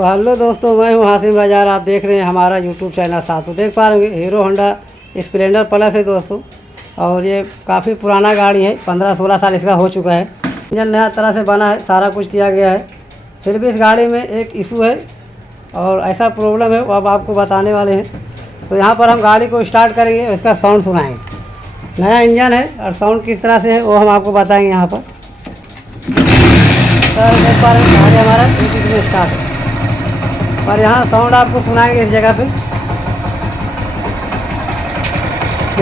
तो हेलो दोस्तों, मैं हूं हासिम बाजार। आप देख रहे हैं हमारा यूट्यूब चैनल। साथ तो देख पा रहे हैं हीरो होंडा स्प्लेंडर प्लस है दोस्तों, और ये काफ़ी पुराना गाड़ी है। 15-16 साल इसका हो चुका है। इंजन नया तरह से बना है, सारा कुछ किया गया है। फिर भी इस गाड़ी में एक इशू है और ऐसा प्रॉब्लम है वो अब आपको बताने वाले हैं। तो यहाँ पर हम गाड़ी को स्टार्ट करेंगे और इसका साउंड सुनाएंगे। नया इंजन है और साउंड किस तरह से है वो हम आपको बताएंगे यहाँ पर। तो देख पा रहे हैं गाड़ी हमारा इसमें स्टार्ट है और यहाँ साउंड आपको सुनाएंगे इस जगह पे।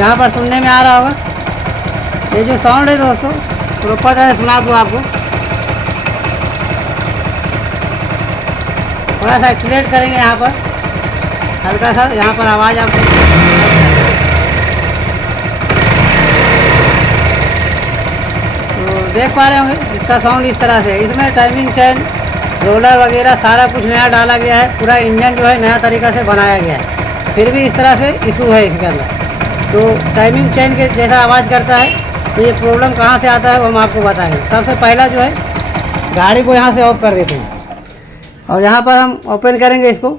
यहाँ पर सुनने में आ रहा होगा ये जो साउंड है दोस्तों, प्रॉपर तरह सुना दूँ आपको। थोड़ा सा एक्सीलेट करेंगे यहाँ पर, हल्का सा यहाँ पर आवाज़ आपको। तो देख पा रहे होंगे इसका साउंड इस तरह से। इसमें टाइमिंग चेन, रोलर वगैरह सारा कुछ नया डाला गया है। पूरा इंजन जो है नया तरीक़ा से बनाया गया है। फिर भी इस तरह से इशू है इसके अंदर। तो टाइमिंग चेन के जैसा आवाज़ करता है, तो ये प्रॉब्लम कहाँ से आता है वो हम आपको बताएंगे। सबसे पहला जो है गाड़ी को यहाँ से ऑफ कर देते हैं और यहाँ पर हम ओपन करेंगे इसको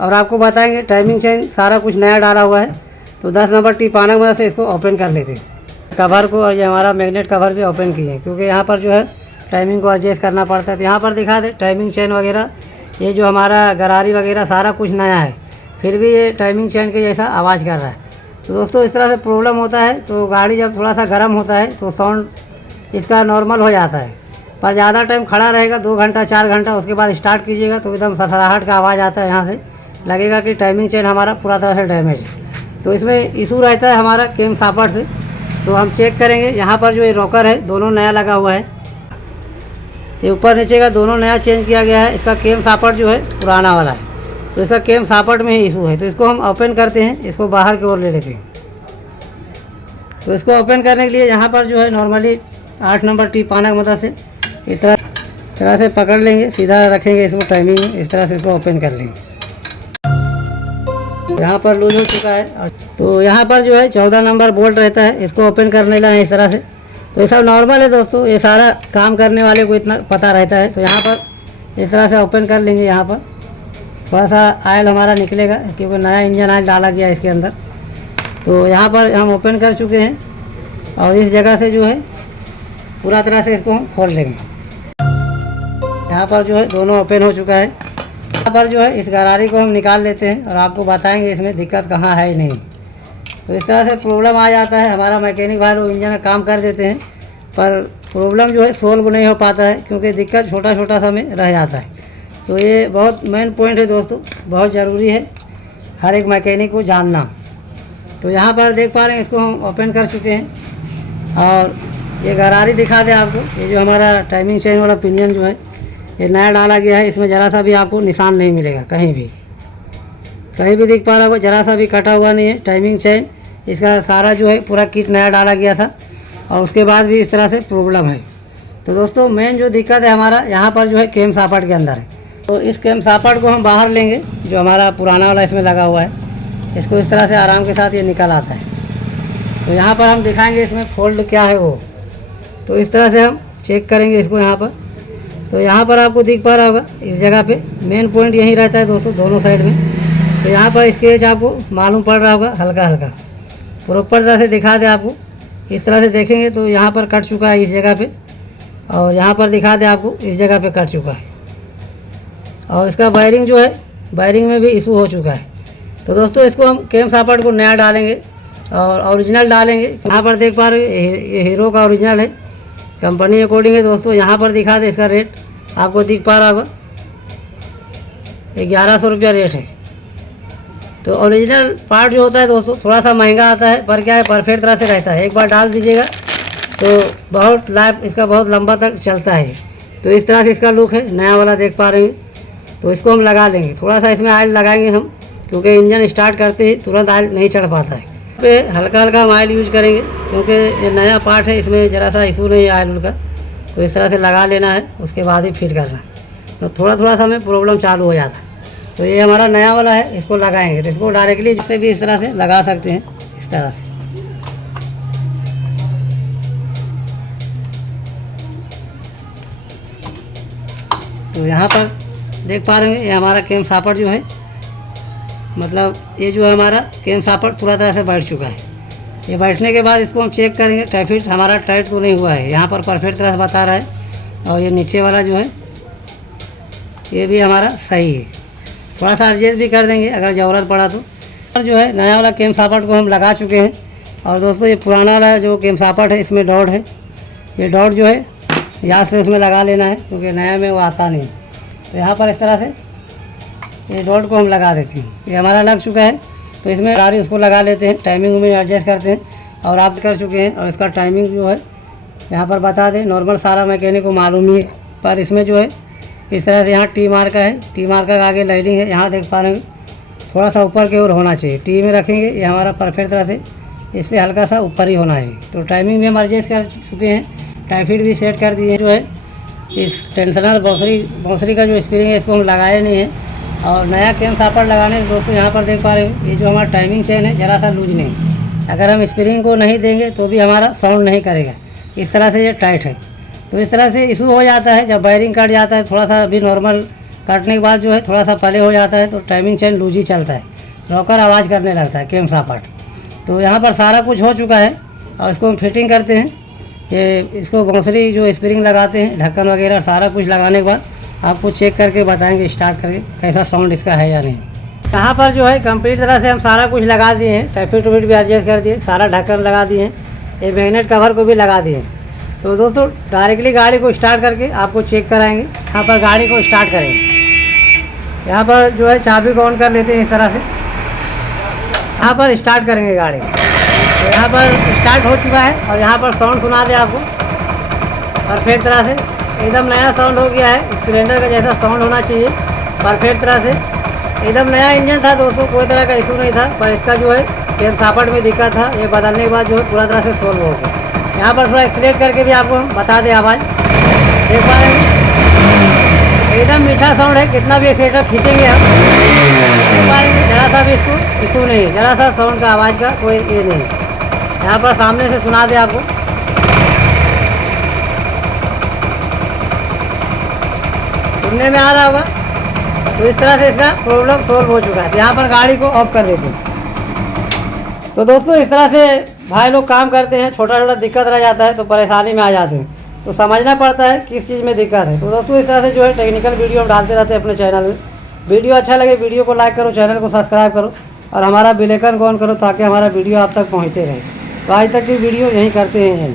और आपको बताएंगे। टाइमिंग चेन सारा कुछ नया डाला हुआ है। तो 10 नंबर टिपाना की मदद से इसको ओपन कर लेते हैं कवर को। और ये हमारा मैग्नेट कवर भी ओपन किए हैं क्योंकि यहाँ पर जो है टाइमिंग को एडजस्ट करना पड़ता है। तो यहाँ पर दिखा दे टाइमिंग चेन वगैरह, ये जो हमारा गरारी वगैरह सारा कुछ नया है, फिर भी ये टाइमिंग चेन के जैसा आवाज़ कर रहा है। तो दोस्तों इस तरह से प्रॉब्लम होता है। तो गाड़ी जब थोड़ा सा गर्म होता है तो साउंड इसका नॉर्मल हो जाता है, पर ज़्यादा टाइम खड़ा रहेगा 2 घंटा 4 घंटा, उसके बाद स्टार्ट कीजिएगा तो एकदम सरसराहट का आवाज़ आता है। यहाँ से लगेगा कि टाइमिंग चेन हमारा पूरा तरह से डैमेज है। तो इसमें इशू रहता है हमारा केम सापट से। तो हम चेक करेंगे। यहाँ पर जो ये रॉकर है दोनों नया लगा हुआ है, ये ऊपर नीचे का दोनों नया चेंज किया गया है। इसका केम सापट जो है पुराना वाला है, तो इसका केम सापट में ही इशू है। तो इसको हम ओपन करते हैं, इसको बाहर की ओर ले लेते हैं। तो इसको ओपन करने के लिए यहाँ पर जो है नॉर्मली 8 नंबर टिपाना की मदद से इस तरह से पकड़ लेंगे, सीधा रखेंगे इसको टाइमिंग में, इस तरह से इसको ओपन कर लेंगे। यहाँ पर लूज हो चुका है। तो यहाँ पर जो है 14 नंबर बोल्ट रहता है, इसको ओपन करने लगा है इस तरह से। तो ये सब नॉर्मल है दोस्तों, ये सारा काम करने वाले को इतना पता रहता है। तो यहाँ पर इस तरह से ओपन कर लेंगे। यहाँ पर थोड़ा सा आयल हमारा निकलेगा क्योंकि नया इंजन ऑयल डाला गया इसके अंदर। तो यहाँ पर हम ओपन कर चुके हैं और इस जगह से जो है पूरा तरह से इसको हम खोल लेंगे। यहाँ पर जो है दोनों ओपन हो चुका है। यहाँ पर जो है इस गरारी को हम निकाल लेते हैं और आपको बताएंगे इसमें दिक्कत कहाँ है नहीं। तो इस तरह से प्रॉब्लम आ जाता है। हमारा मैकेनिक भाई लोग इंजन का काम कर देते हैं, पर प्रॉब्लम जो है सोल्व नहीं हो पाता है क्योंकि दिक्कत छोटा छोटा सा में रह जाता है। तो ये बहुत मेन पॉइंट है दोस्तों, बहुत ज़रूरी है हर एक मैकेनिक को जानना। तो यहाँ पर देख पा रहे हैं इसको हम ओपन कर चुके हैं और ये गरारी दिखा दें आपको। ये जो हमारा टाइमिंग चेन वाला पिनियन जो है ये नया डाला गया है। इसमें ज़रा सा भी आपको निशान नहीं मिलेगा, कहीं भी दिख पा रहा होगा, ज़रा सा भी कटा हुआ नहीं है। टाइमिंग चेन इसका सारा जो है पूरा किट नया डाला गया था और उसके बाद भी इस तरह से प्रॉब्लम है। तो दोस्तों मेन जो दिक्कत है हमारा यहाँ पर जो है केम सापट के अंदर है। तो इस केम सापट को हम बाहर लेंगे, जो हमारा पुराना वाला इसमें लगा हुआ है। इसको इस तरह से आराम के साथ ये निकल आता है। तो यहाँ पर हम दिखाएंगे इसमें फोल्ड क्या है वो। तो इस तरह से हम चेक करेंगे इसको यहाँ पर। तो यहाँ पर आपको दिख पा रहा होगा इस जगह पे मेन पॉइंट यहीं रहता है दोस्तों, दोनों साइड में। तो यहाँ पर स्केच आपको मालूम पड़ रहा होगा, हल्का हल्का प्रॉपर तरह से दिखा दे आपको। इस तरह से देखेंगे तो यहाँ पर कट चुका है इस जगह पे, और यहाँ पर दिखा दे आपको इस जगह पे कट चुका है। और इसका वायरिंग जो है, वायरिंग में भी इशू हो चुका है। तो दोस्तों इसको हम केम सापट को नया डालेंगे और ओरिजिनल डालेंगे। यहाँ पर देख पा रहे ये हीरो का ओरिजिनल है, कंपनी अकॉर्डिंग है दोस्तों। यहाँ पर दिखा दे इसका रेट आपको दिख पा रहा होगा, 1100 रुपया रेट है। तो ओरिजिनल पार्ट जो होता है दोस्तों थोड़ा सा महंगा आता है, पर क्या है परफेक्ट तरह से रहता है। एक बार डाल दीजिएगा तो बहुत लाइफ इसका बहुत लंबा तक चलता है। तो इस तरह से इसका लुक है, नया वाला देख पा रहे हैं। तो इसको हम लगा लेंगे, थोड़ा सा इसमें ऑयल लगाएंगे हम, क्योंकि इंजन स्टार्ट करते ही तुरंत ऑयल नहीं चढ़ पाता है। पे हल्का हल्का हम ऑयल यूज करेंगे क्योंकि ये नया पार्ट है, इसमें ज़रा सा इशू नहीं है ऑयल का। तो इस तरह से लगा लेना है, उसके बाद ही फिट करना है। तो थोड़ा थोड़ा सा हमें प्रॉब्लम चालू हो जाता है। तो ये हमारा नया वाला है, इसको लगाएंगे। तो इसको डायरेक्टली जिससे भी इस तरह से लगा सकते हैं, इस तरह से। तो यहाँ पर देख पा रहे हैं ये हमारा कैम सापट जो है, मतलब ये जो है हमारा कैम सापट पूरा तरह से बैठ चुका है। ये बैठने के बाद इसको हम चेक करेंगे, टाइट हमारा टाइट तो नहीं हुआ है, यहाँ पर परफेक्ट तरह से बता रहा है। और ये नीचे वाला जो है ये भी हमारा सही है। थोड़ा सा एडजस्ट भी कर देंगे अगर ज़रूरत पड़ा तो। और जो है नया वाला कैम सापट को हम लगा चुके हैं। और दोस्तों ये पुराना वाला जो कैम सापट है इसमें डॉट है, ये डॉट जो है याद से उसमें लगा लेना है क्योंकि नया में वो आता नहीं। तो यहाँ पर इस तरह से ये डॉट को हम लगा देते हैं। ये हमारा लग चुका है तो इसमें सारी उसको लगा लेते हैं, टाइमिंग में एडजस्ट करते हैं और आप कर चुके हैं। और इसका टाइमिंग जो है यहाँ पर बता दें, नॉर्मल सारा मैकेनिक को मालूम ही है, पर इसमें जो है इस तरह से यहाँ टी मार्क का है, टी मार्क का आगे लाइनिंग है, यहाँ देख पा रहे हैं थोड़ा सा ऊपर की ओर होना चाहिए। टी में रखेंगे ये हमारा परफेक्ट तरह से, इससे हल्का सा ऊपर ही होना चाहिए। तो टाइमिंग भी हम एडजस्ट कर चुके हैं, टाइफिड भी सेट कर दिए। जो है इस टेंशनर बांसुरी का जो स्प्रिंग है इसको हम लगाए नहीं है। और नया कैम सापट लगाने दोस्तों यहाँ पर देख पा रहे हो ये जो हमारा टाइमिंग चेन है ज़रा सा लूज नहीं, अगर हम स्प्रिंग को नहीं देंगे तो भी हमारा साउंड नहीं करेगा। इस तरह से ये टाइट है। तो इस तरह से इशू हो जाता है जब वायरिंग कट जाता है, थोड़ा सा भी नॉर्मल काटने के बाद जो है थोड़ा सा पहले हो जाता है तो टाइमिंग चेन लूज ही चलता है, रॉकर आवाज़ करने लगता है कैम सापट। तो यहाँ पर सारा कुछ हो चुका है और इसको हम फिटिंग करते हैं। ये इसको बांसुरी जो स्प्रिंग लगाते हैं, ढक्कन वगैरह सारा कुछ लगाने के बाद आपको चेक करके बताएंगे स्टार्ट करके कैसा साउंड इसका है या नहीं। यहाँ पर जो है कंप्लीट तरह से हम सारा कुछ लगा दिए हैं, टाइफिड टूफिड भी एडजस्ट कर दिए, सारा ढक्कन लगा दिए हैं, ये मैग्नेट कवर को भी लगा दिए हैं। तो दोस्तों डायरेक्टली गाड़ी को स्टार्ट करके आपको चेक कराएंगे। यहाँ पर गाड़ी को स्टार्ट करेंगे, यहाँ पर जो है चाबी को ऑन कर लेते हैं इस तरह से, यहाँ पर स्टार्ट करेंगे गाड़ी। तो यहाँ पर स्टार्ट हो चुका है और यहाँ पर साउंड सुना दे आपको परफेक्ट तरह से, एकदम नया साउंड हो गया है, स्प्लेंडर का जैसा साउंड होना चाहिए परफेक्ट तरह से। एकदम नया इंजन था दोस्तों, कोई तरह का इशू नहीं था, पर इसका जो है कैम सापट में दिक्कत था, ये बदलने के बाद जो है पूरा तरह से सोल्व हो गया। यहाँ पर थोड़ा एक्सलेट करके भी आपको बता दें आवाज़, देख पा रहे हैं एकदम मीठा साउंड है, कितना भी एक्सलेटर खींचेंगे हम देख पा रहे हैं ज़रा सा भी इसको इशू नहीं है, ज़रा सा साउंड का आवाज़ का कोई ये नहीं है। यहाँ पर सामने से सुना दे आपको, सुनने में आ रहा होगा। तो इस तरह से इसका प्रॉब्लम सोल्व हो चुका है। यहाँ पर गाड़ी को ऑफ कर देते हैं। तो दोस्तों इस तरह से भाई लोग काम करते हैं, छोटा छोटा दिक्कत रह जाता है तो परेशानी में आ जाते हैं, तो समझना पड़ता है किस चीज़ में दिक्कत है। तो दोस्तों इस तरह से जो है टेक्निकल वीडियो हम डालते रहते हैं अपने चैनल में। वीडियो अच्छा लगे वीडियो को लाइक करो, चैनल को सब्सक्राइब करो और हमारा बेल आइकन को ऑन करो ताकि हमारा वीडियो आप तक पहुँचते रहे। तो आज तक की वीडियो यहीं करते हैं।